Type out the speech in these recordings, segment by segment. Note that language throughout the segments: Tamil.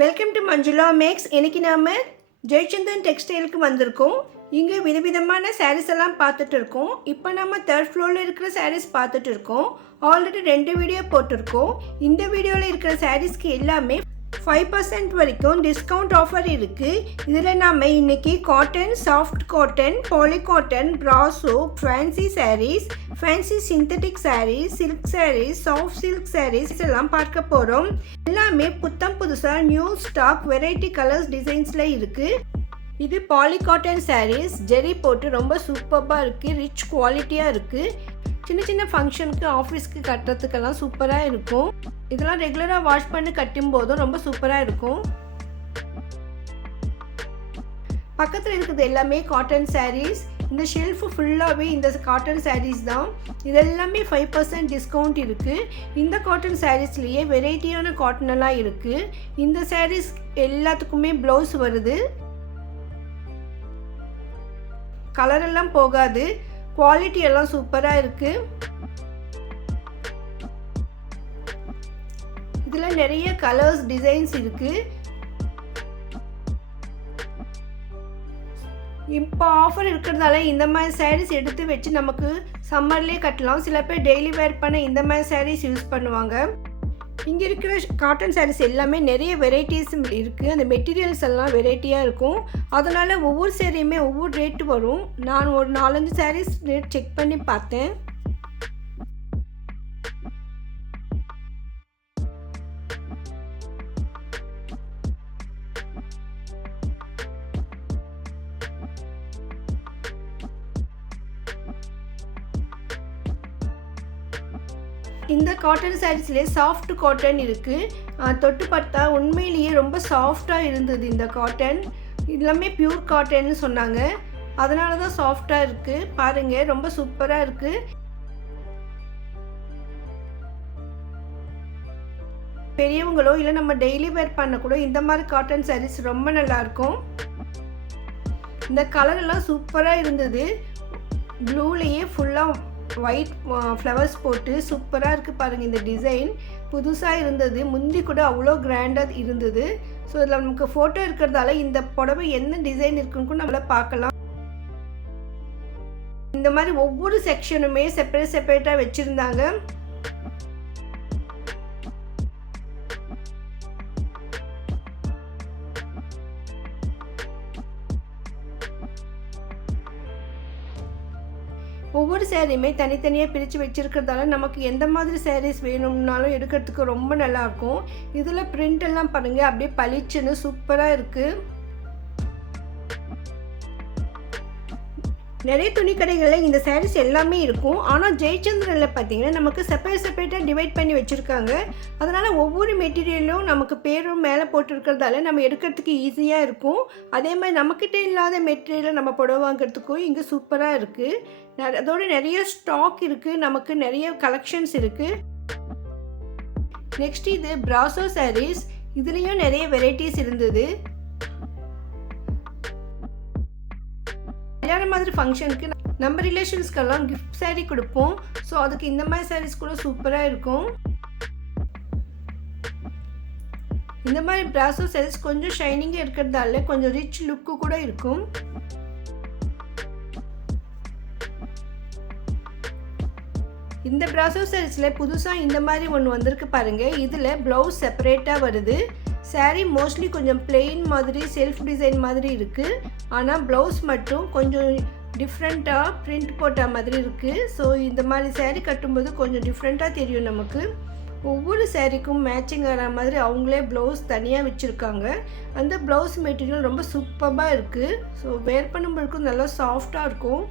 Welcome to Manjula maths. இன்றைக்கி நாம் ஜெயச்சந்திரன் டெக்ஸ்டைலுக்கு வந்திருக்கோம். இங்கே விதவிதமான சாரீஸ் எல்லாம் பார்த்துட்டு இருக்கோம். இப்போ நம்ம 3rd ஃப்ளோரில் இருக்கிற சாரீஸ் பார்த்துட்டு இருக்கோம். ஆல்ரெடி 2 வீடியோ போட்டிருக்கோம். இந்த வீடியோவில் இருக்கிற சாரீஸ்க்கு எல்லாமே 5% வரைக்கும் டிஸ்கவுண்ட் ஆஃபர் இருக்குது. இதில் நாம் இன்றைக்கி cotton, soft cotton, poly cotton, Brasso, fancy sarees, fancy synthetic sarees, silk sarees, soft silk sarees எல்லாம் பார்க்க போகிறோம். எல்லாமே புத்தம் புதுசாக நியூ ஸ்டாக் வெரைட்டி கலர்ஸ் டிசைன்ஸில் இருக்குது. இது பாலி காட்டன் சாரீஸ், ஜெரி போட்டு ரொம்ப சூப்பராக இருக்குது, ரிச் குவாலிட்டியாக இருக்குது. சின்ன சின்ன ஃபங்க்ஷனுக்கு, ஆஃபீஸ்க்கு கட்டுறதுக்கெல்லாம் சூப்பராக இருக்கும். இதெல்லாம் ரெகுலராக வாஷ் பண்ணி கட்டும் போதும் ரொம்ப சூப்பராக இருக்கும். பக்கத்தில் இருக்கிறது எல்லாமே காட்டன் சாரீஸ். இந்த ஷெல்ஃபு ஃபுல்லாகவே இந்த காட்டன் சாரீஸ் தான். இதெல்லாமே 5% டிஸ்கவுண்ட் இருக்குது. இந்த காட்டன் சாரீஸ்லேயே வெரைட்டியான காட்டனெல்லாம் இருக்குது. இந்த சாரீஸ் எல்லாத்துக்குமே ப்ளவுஸ் வருது. கலரெல்லாம் போகாது, குவாலிட்டி எல்லாம் சூப்பராக இருக்குது. இதில் நிறைய கலர்ஸ் டிசைன்ஸ் இருக்குது. இப்போ ஆஃபர் இருக்கிறதால இந்த மாதிரி சாரீஸ் எடுத்து வச்சு நமக்கு சம்மர்லேயே கட்டலாம். சில பேர் டெய்லி வேர் பண்ண இந்த மாதிரி சாரீஸ் யூஸ் பண்ணுவாங்க. இங்கே இருக்கிற காட்டன் சாரீஸ் எல்லாமே நிறைய வெரைட்டிஸ் இருக்குது. அந்த மெட்டீரியல்ஸ் எல்லாம் வெரைட்டியாக இருக்கும். அதனால் ஒவ்வொரு சாரியுமே ஒவ்வொரு ரேட்டு வரும். நான் ஒரு 4-5 சாரீஸ் ரேட் செக் பண்ணி பார்த்தேன். இந்த காட்டன் சாரீஸ்லேயே சாஃப்ட் காட்டன் இருக்குது. தொட்டு பார்த்தா உண்மையிலேயே ரொம்ப சாஃப்டாக இருந்தது இந்த காட்டன். எல்லாமே பியூர் காட்டன்னு சொன்னாங்க. அதனால தான் சாஃப்டாக இருக்குது. பாருங்கள், ரொம்ப சூப்பராக இருக்குது. பெரியவங்களோ இல்லை நம்ம டெய்லி வேர் பண்ண கூட இந்த மாதிரி காட்டன் சாரீஸ் ரொம்ப நல்லாயிருக்கும். இந்த கலரெல்லாம் சூப்பராக இருந்தது. ப்ளூலேயே ஃபுல்லாக ஒயிட் ஃப்ளவர்ஸ் போட்டு சூப்பராக இருக்குது. பாருங்கள், இந்த டிசைன் புதுசாக இருந்தது. முந்தி கூட அவ்வளோ கிராண்டாக இருந்தது. ஸோ இதில் நமக்கு ஃபோட்டோ இருக்கிறதால இந்த புடவை என்ன டிசைன் இருக்குன்னு நம்மளை பார்க்கலாம். இந்த மாதிரி ஒவ்வொரு செக்ஷனுமே செப்பரேட்டாக வச்சுருந்தாங்க. ஒவ்வொரு சாரியுமே தனித்தனியாக பிரித்து வச்சுருக்கிறதால நமக்கு எந்த மாதிரி சாரீஸ் வேணும்னாலும் எடுக்கிறதுக்கு ரொம்ப நல்லாயிருக்கும். இதில் பிரிண்ட் எல்லாம் பாருங்கள், அப்படியே பளிச்சுன்னு சூப்பராக இருக்குது. நிறைய துணி கடைகளில் இந்த சாரீஸ் எல்லாமே இருக்கும். ஆனால் ஜெயச்சந்திரனில் பார்த்தீங்கன்னா நமக்கு செப்பரேட்டாக டிவைட் பண்ணி வச்சுருக்காங்க. அதனால் ஒவ்வொரு மெட்டீரியலும் நமக்கு பேரும் மேலே போட்டுருக்கிறதால நம்ம எடுக்கிறதுக்கு ஈஸியாக இருக்கும். அதே மாதிரி நம்மக்கிட்ட இல்லாத மெட்டீரியலை நம்ம புடவை வாங்கிறதுக்கும் இங்கே சூப்பராக இருக்குது. அதோட நிறைய ஸ்டாக் இருக்குது, நமக்கு நிறைய கலெக்ஷன்ஸ் இருக்குது. நெக்ஸ்ட் இது பிராசோ சாரீஸ். இதுலேயும் நிறைய வெரைட்டிஸ் இருந்தது. கல்யாண மாதிரி ஃபங்க்ஷனுக்கு நம்ம ரிலேஷன்ஸ்க்கெல்லாம் கிஃப்ட் சாரீ கொடுப்போம். ஸோ அதுக்கு இந்த மாதிரி சாரீஸ் கூட சூப்பராக இருக்கும். இந்த மாதிரி பிராசோ சாரீஸ் கொஞ்சம் ஷைனிங்காக இருக்கிறதால கொஞ்சம் ரிச் லுக்கு கூட இருக்கும். இந்த பிராசோ சாரீஸில் புதுசாக இந்த மாதிரி ஒன்று வந்திருக்கு பாருங்கள். இதில் ப்ளவுஸ் செப்பரேட்டாக வருது. சாரீ மோஸ்ட்லி கொஞ்சம் பிளெயின் மாதிரி செல்ஃப் டிசைன் மாதிரி இருக்குது. ஆனால் ப்ளவுஸ் மட்டும் கொஞ்சம் டிஃப்ரெண்ட்டாக பிரிண்ட் போட்ட மாதிரி இருக்குது. ஸோ இந்த மாதிரி சாரீ கட்டும்போது கொஞ்சம் டிஃப்ரெண்ட்டாக தெரியும் நமக்கு. ஒவ்வொரு சாரீக்கும் மேட்சிங் ஆகிற மாதிரி அவங்களே ப்ளவுஸ் தனியாக வச்சுருக்காங்க. அந்த ப்ளவுஸ் மெட்டீரியல் ரொம்ப சூப்பராக இருக்குது. ஸோ வேர் பண்ணும்போதுக்கும் நல்லா சாஃப்டாக இருக்கும்.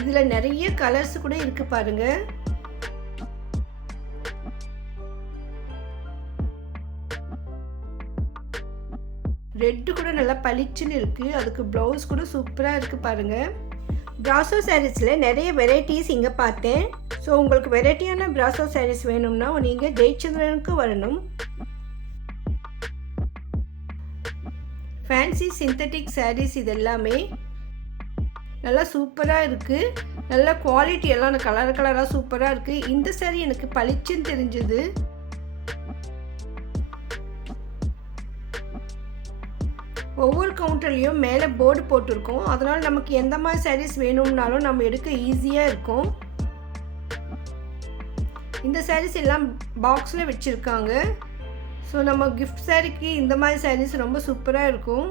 இதில் நிறைய கலர்ஸ் கூட இருக்குது பாருங்கள். ரெட்டு கூட நல்லா பளிச்சுன்னு இருக்குது. அதுக்கு ப்ளவுஸ் கூட சூப்பராக இருக்குது பாருங்கள். பிராசோ சாரீஸில் நிறைய வெரைட்டிஸ் இங்கே பார்த்தேன். ஸோ உங்களுக்கு வெரைட்டியான பிராசோ சாரீஸ் வேணும்னா நீங்கள் ஜெயச்சந்திரனுக்கு வரணும். ஃபேன்சி சிந்தட்டிக் சாரீஸ் இது எல்லாமே நல்லா சூப்பராக இருக்குது. நல்ல குவாலிட்டி எல்லாம் கலராக சூப்பராக இருக்குது. இந்த saree எனக்கு பளிச்சுன்னு தெரிஞ்சது. ஒவ்வொரு கவுண்டர்லேயும் மேலே போர்டு போட்டிருக்கோம். அதனால் நமக்கு எந்த மாதிரி sarees வேணும்னாலும் நம்ம எடுக்க ஈஸியாக இருக்கும். இந்த sarees எல்லாம் பாக்ஸில் வச்சுருக்காங்க. ஸோ நம்ம gift சாரீக்கு இந்த மாதிரி sarees ரொம்ப சூப்பராக இருக்கும்.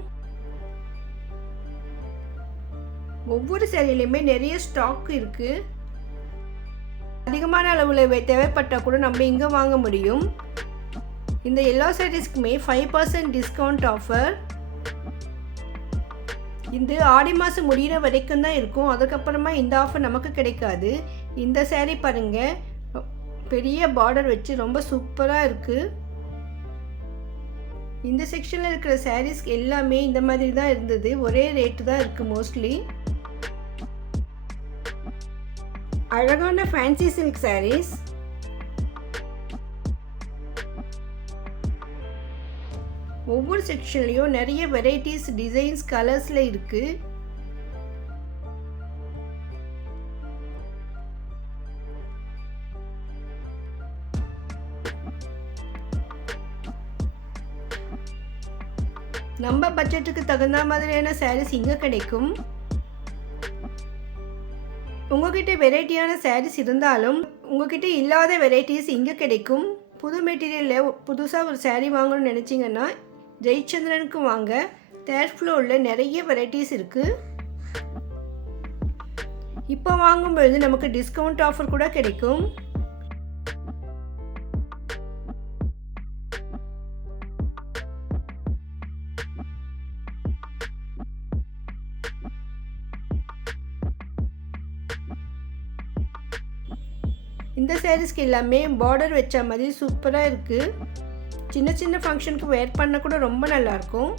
ஒவ்வொரு சேரீலையுமே நிறைய ஸ்டாக் இருக்குது. அதிகமான அளவில் தேவைப்பட்டால் கூட நம்ம இங்கே வாங்க முடியும். இந்த எல்லா சாரீஸ்க்குமே 5% டிஸ்கவுண்ட் ஆஃபர். இந்த ஆடி மாதம் முடிகிற வரைக்கும் தான் இருக்கும். அதுக்கப்புறமா இந்த ஆஃபர் நமக்கு கிடைக்காது. இந்த saree பாருங்கள், பெரிய பார்டர் வச்சு ரொம்ப சூப்பராக இருக்குது. இந்த செக்ஷனில் இருக்கிற sarees எல்லாமே இந்த மாதிரி தான் இருந்தது. ஒரே ரேட்டு தான் இருக்குது மோஸ்ட்லி. அழகான ஃபேன்சி சில்க் sarees. ஒவ்வொரு செக்ஷன்லேயும் நிறைய வெரைட்டிஸ், டிசைன்ஸ், கலர்ஸில் இருக்குது. நம்ம பட்ஜெட்டுக்கு தகுந்த மாதிரியான sarees இங்கே கிடைக்கும். உங்ககிட்ட வெரைட்டியான sarees இருந்தாலும் உங்ககிட்ட இல்லாத வெரைட்டிஸ் இங்கே கிடைக்கும். புது மெட்டீரியலில் புதுசாக ஒரு saree வாங்கணும்னு நினச்சிங்கன்னா ஜெயச்சந்திரனுக்கு வாங்க. தேர்ட் ஃப்ளோரில் நிறைய வெரைட்டிஸ் இருக்குது. இப்போ வாங்கும்பொழுது நமக்கு டிஸ்கவுண்ட் ஆஃபர் கூட கிடைக்கும். இந்த sareesக்கு எல்லாமே பார்டர் வச்ச மாதிரி சூப்பராக இருக்குது. சின்ன சின்ன ஃபங்க்ஷனுக்கு வேர் பண்ண கூட ரொம்ப நல்லாயிருக்கும்.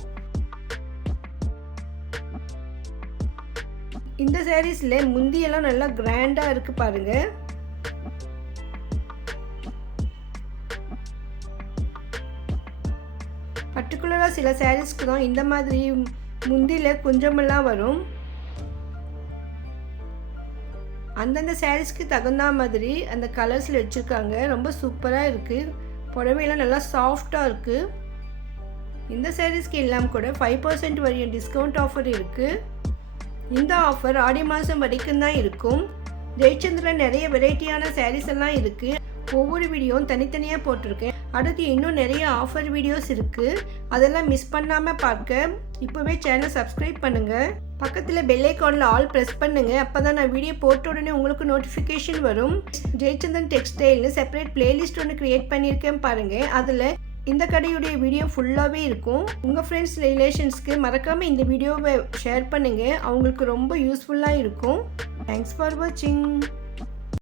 இந்த sareesல முந்தியெல்லாம் நல்லா கிராண்டாக இருக்குது பாருங்கள். பர்டிகுலராக சில sareesக்கு தான் இந்த மாதிரி முந்தியில் கொஞ்சமெல்லாம் வரும். அந்தந்த sareesக்கு தகுந்த மாதிரி அந்த கலர்ஸில் வச்சுருக்காங்க. ரொம்ப சூப்பராக இருக்குது. புடவையெல்லாம் நல்லா சாஃப்டாக இருக்குது. இந்த sareesக்கு எல்லாம் கூட 5% வரையும் டிஸ்கவுண்ட் ஆஃபர் இருக்குது. இந்த ஆஃபர் ஆடி மாதம் வரைக்கும் தான் இருக்கும். ஜெயச்சந்திரன் நிறைய வெரைட்டியான sarees எல்லாம் இருக்குது. ஒவ்வொரு வீடியோவும் தனித்தனியாக போட்டிருக்கேன். அடுத்து இன்னும் நிறைய ஆஃபர் வீடியோஸ் இருக்குது. அதெல்லாம் மிஸ் பண்ணாமல் பார்க்க இப்போவே சேனல் சப்ஸ்கிரைப் பண்ணுங்கள். பக்கத்தில் பெல் ஐக்கானில் ஆல் ப்ரெஸ் பண்ணுங்கள். அப்போ தான் நான் வீடியோ போட்ட உடனே உங்களுக்கு நோட்டிஃபிகேஷன் வரும். ஜெயச்சந்திரன் டெக்ஸ்டைல்னு செப்பரேட் பிளேலிஸ்ட் ஒன்று க்ரியேட் பண்ணியிருக்கேன் பாருங்கள். அதில் இந்த கடையுடைய வீடியோ ஃபுல்லாகவே இருக்கும். உங்கள் ஃப்ரெண்ட்ஸ் ரிலேஷன்ஸ்க்கு மறக்காமல் இந்த வீடியோவை ஷேர் பண்ணுங்கள். அவங்களுக்கு ரொம்ப யூஸ்ஃபுல்லாக இருக்கும். தேங்க்ஸ் ஃபார் வாட்சிங்.